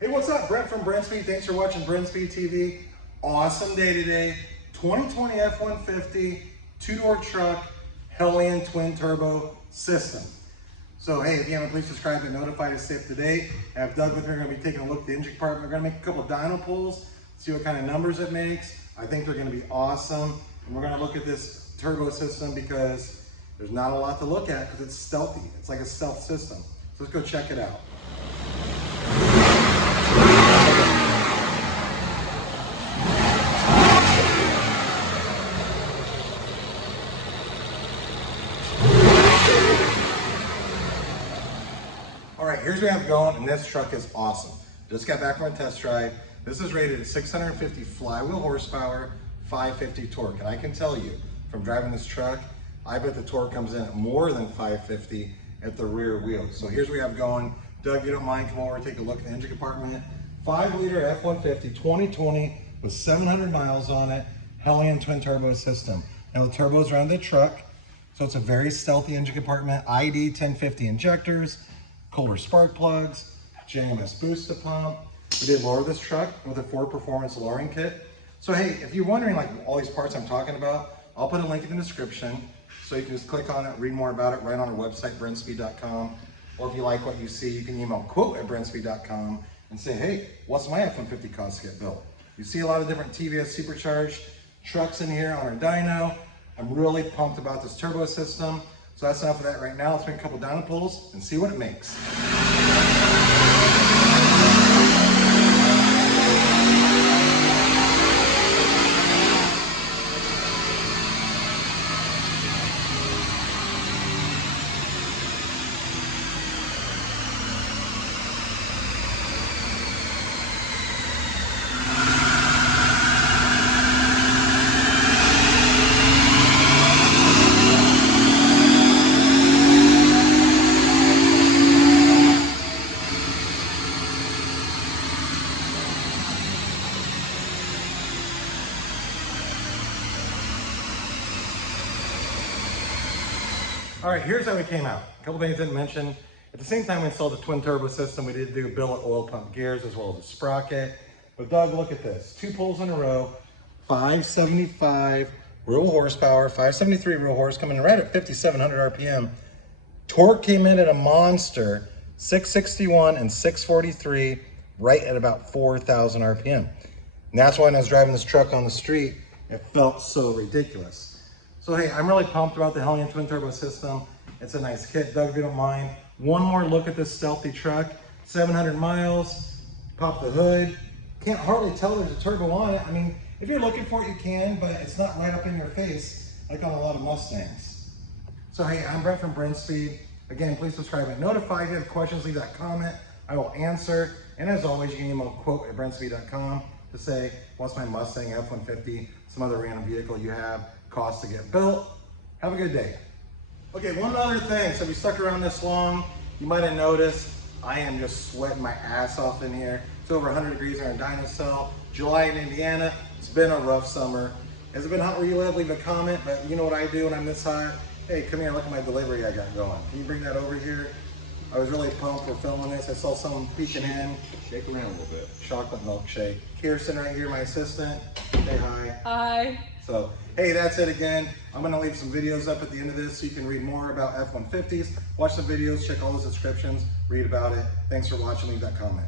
Hey, what's up? Brent from Brenspeed. Thanks for watching Brenspeed TV. Awesome day today. 2020 F-150 two-door truck, Hellion twin turbo system. So hey, if you haven't, please subscribe and notify to stay up to date. I have Doug with me. We're going to be taking a look at the engine compartment. We're going to make a couple of dyno pulls, see what kind of numbers it makes. I think they're going to be awesome. And we're going to look at this turbo system because there's not a lot to look at because it's stealthy. It's like a stealth system. So let's go check it out. All right, here's what we have going, and this truck is awesome. Just got back from a test drive. This is rated at 650 flywheel horsepower, 550 torque. And I can tell you, from driving this truck, I bet the torque comes in at more than 550 at the rear wheel. So here's what we have going. Doug, if you don't mind, come over and take a look at the engine compartment. 5-liter F-150 2020 with 700 miles on it, Hellion twin turbo system. Now the turbos are on the truck, so it's a very stealthy engine compartment. ID 1050 injectors, Kohler spark plugs, JMS booster pump. We did lower this truck with a Ford Performance lowering kit. So hey, if you're wondering like all these parts I'm talking about, I'll put a link in the description so you can just click on it, read more about it right on our website, brenspeed.com. Or if you like what you see, you can email quote@brenspeed.com and say, hey, what's my F-150 cost to get built? You see a lot of different TVS supercharged trucks in here on our dyno. I'm really pumped about this turbo system. So that's enough of that right now. Let's make a couple dyno pulls and see what it makes. All right, here's how we came out. A couple things I didn't mention. At the same time we installed the twin turbo system, we did do billet oil pump gears as well as a sprocket. But Doug, look at this. 2 pulls in a row, 575 real horsepower, 573 real horse, coming right at 5,700 RPM. Torque came in at a monster, 661 and 643, right at about 4,000 RPM. And that's why when I was driving this truck on the street, it felt so ridiculous. So hey, I'm really pumped about the Hellion twin turbo system. It's a nice kit. Doug, if you don't mind, one more look at this stealthy truck. 700 miles, pop the hood. Can't hardly tell there's a turbo on it. I mean, if you're looking for it, you can, but it's not right up in your face like on a lot of Mustangs. So hey, I'm Brent from Brenspeed. Again, please subscribe and notify. If you have questions, leave that comment. I will answer. And as always, you can email quote@brenspeed.com to say, what's my Mustang, F-150, some other random vehicle you have, cost to get built. Have a good day. Okay, one other thing. So if you stuck around this long, you might have noticed I am just sweating my ass off in here. It's over 100 degrees in our dyno cell. July in Indiana. It's been a rough summer. Has it been hot where you live? Leave a comment. But you know what I do when I'm this hot? Hey, come here, look at my delivery I got going. Can you bring that over here? I was really pumped for filming this. I saw someone peeking in. Shake around a little bit. Chocolate milkshake. Kirsten right here, my assistant. Say hi. Hi. So, hey, that's it again. I'm gonna leave some videos up at the end of this so you can read more about F-150s. Watch the videos, check all those descriptions, read about it. Thanks for watching, leave that comment.